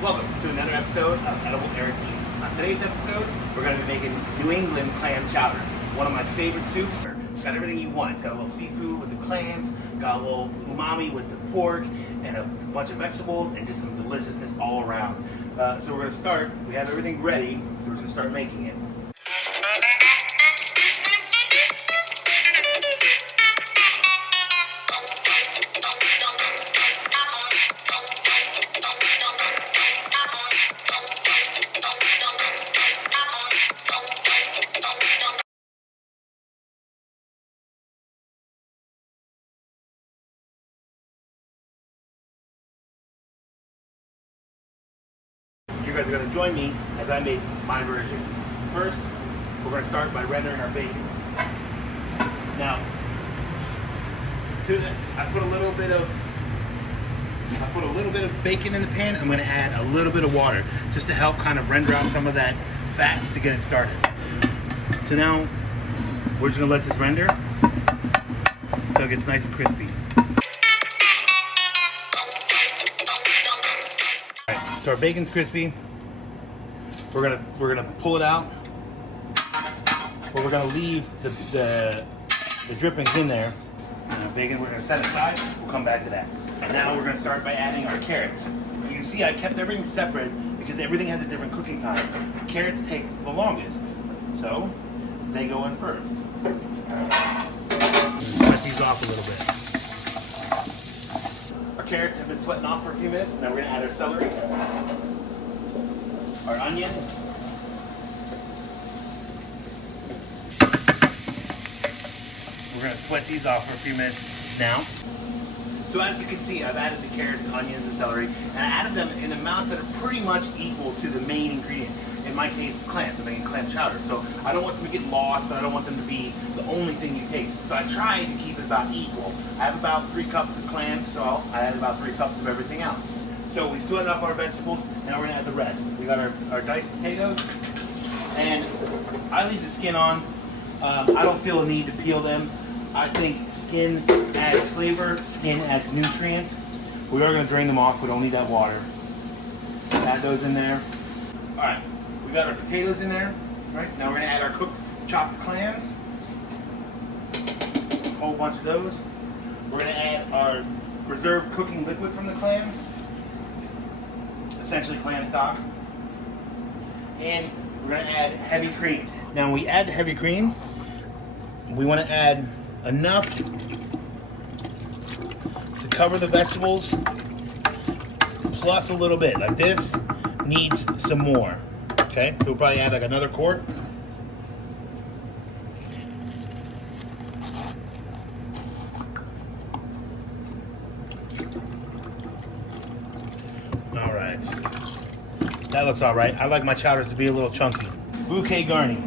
Welcome to another episode of Edible Eric Eats. On today's episode, we're going to be making New England clam chowder. One of my favorite soups. It's got everything you want. It's got a little seafood with the clams, got a little umami with the pork, and a bunch of vegetables, and just some deliciousness all around. So we're going to start. We have everything ready, so we're going to start making it. You guys are going to join me as I make my version. First, we're going to start by rendering our bacon. Now, I put a little bit of bacon in the pan. I'm going to add a little bit of water just to help kind of render out some of that fat to get it started. So now we're just going to let this render until it gets nice and crispy. So our bacon's crispy. We're gonna pull it out, but we're gonna leave the drippings in there. Bacon we're gonna set aside. We'll come back to that. Now we're gonna start by adding our carrots. You see, I kept everything separate because everything has a different cooking time. Carrots take the longest, so they go in first. Cut these off a little bit. Our carrots have been sweating off for a few minutes. Now we're gonna add our celery, our onion, we're gonna sweat these off for a few minutes now. So as you can see, I've added the carrots, onions, and celery, and I added them in amounts that are pretty much equal to the main ingredient. In my case, clams. I'm making clam chowder. So I don't want them to get lost, but I don't want them to be the only thing you taste. So I tried to keep it about equal. I have about 3 cups of clams, so I added about 3 cups of everything else. So we sweated off our vegetables, and now we're gonna add the rest. We got our diced potatoes, and I leave the skin on. I don't feel a need to peel them. I think skin adds flavor, skin adds nutrients. We are gonna drain them off, we don't need that water. Add those in there. All right, we got our potatoes in there. Right, now we're gonna add our chopped clams. A whole bunch of those. We're gonna add our reserved cooking liquid from the clams. Essentially clam stock. And we're gonna add heavy cream. Now when we add the heavy cream, we wanna add enough to cover the vegetables, plus a little bit. Like this needs some more, okay? So we'll probably add like another quart. All right, that looks all right. I like my chowders to be a little chunky. Bouquet garni,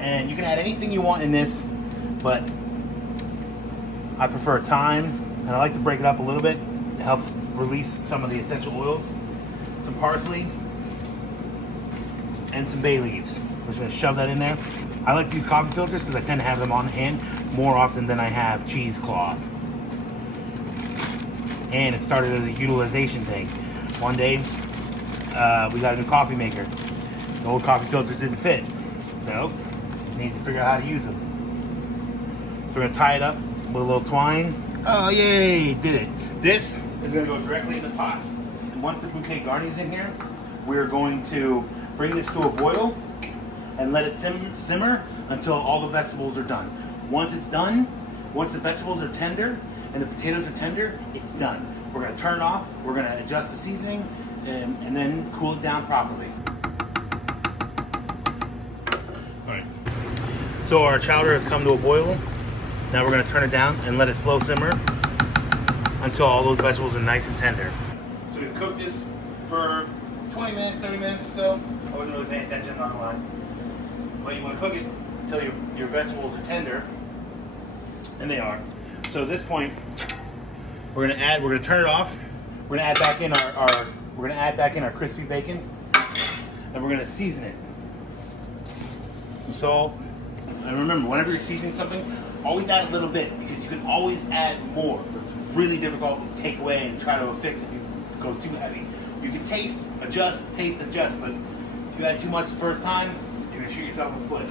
and you can add anything you want in this, but I prefer thyme, and I like to break it up a little bit. It helps release some of the essential oils. Some parsley, and some bay leaves. We're just gonna shove that in there. I like to use coffee filters because I tend to have them on hand more often than I have cheesecloth. And it started as a utilization thing. One day, we got a new coffee maker. The old coffee filters didn't fit, so we need to figure out how to use them. So we're gonna tie it up with a little twine. Oh yay, did it. This is gonna go directly in the pot. And once the bouquet garni's in here, we're going to bring this to a boil and let it simmer until all the vegetables are done. Once it's done, once the vegetables are tender and the potatoes are tender, it's done. We're gonna turn it off, we're gonna adjust the seasoning, and then cool it down properly. All right. So our chowder has come to a boil. Now we're gonna turn it down and let it slow simmer until all those vegetables are nice and tender. So we've cooked this for 20 minutes, 30 minutes or so. I wasn't really paying attention, not gonna lie. But you wanna cook it until your vegetables are tender, and they are. So at this point, we're gonna turn it off. We're gonna add back in our crispy bacon, and we're gonna season it. Some salt. And remember, whenever you're seasoning something, always add a little bit, because you can always add more. But it's really difficult to take away and try to fix if you go too heavy. You can taste, adjust, but if you add too much the first time, you're gonna shoot yourself in the foot.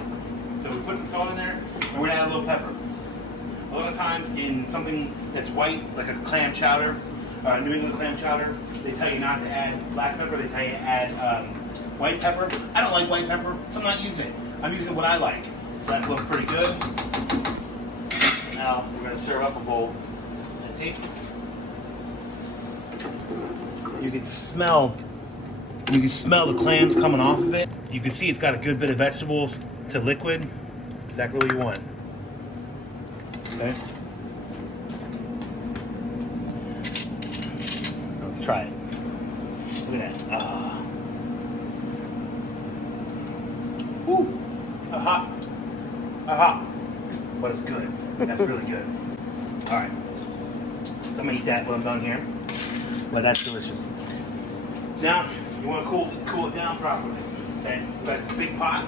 So we put some salt in there, and we're gonna add a little pepper. A lot of times in something that's white, like a clam chowder, New England clam chowder, they tell you not to add black pepper, they tell you to add white pepper. I don't like white pepper, so I'm not using it. I'm using what I like. So that's looking pretty good. Now we're gonna serve up a bowl and taste it. You can smell the clams coming off of it. You can see it's got a good bit of vegetables to liquid. That's exactly what you want. Okay. Let's try it. Look at that. Woo! Hot. But it's good. That's really good. All right. So I'm gonna eat that when I'm done here. But that's delicious. Now you want to cool it down properly. Okay. We've got this big pot.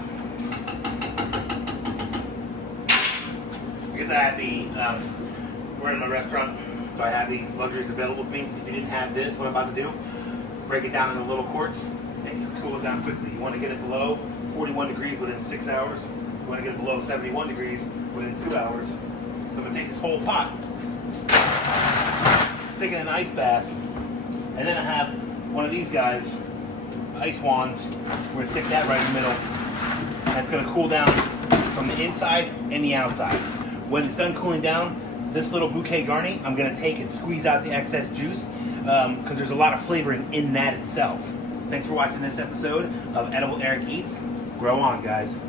Because I have we're in a restaurant, so I have these luxuries available to me. If you didn't have this, what I'm about to do, break it down into little quarts and you cool it down quickly. You want to get it below 41 degrees within 6 hours. You want to get it below 71 degrees within 2 hours. So I'm going to take this whole pot, stick it in an ice bath, and then I have one of these guys, ice wands. We're going to stick that right in the middle. And it's going to cool down from the inside and the outside. When it's done cooling down, this little bouquet garni, I'm going to take and squeeze out the excess juice because there's a lot of flavoring in that itself. Thanks for watching this episode of Edible Eric Eats. Grow on, guys.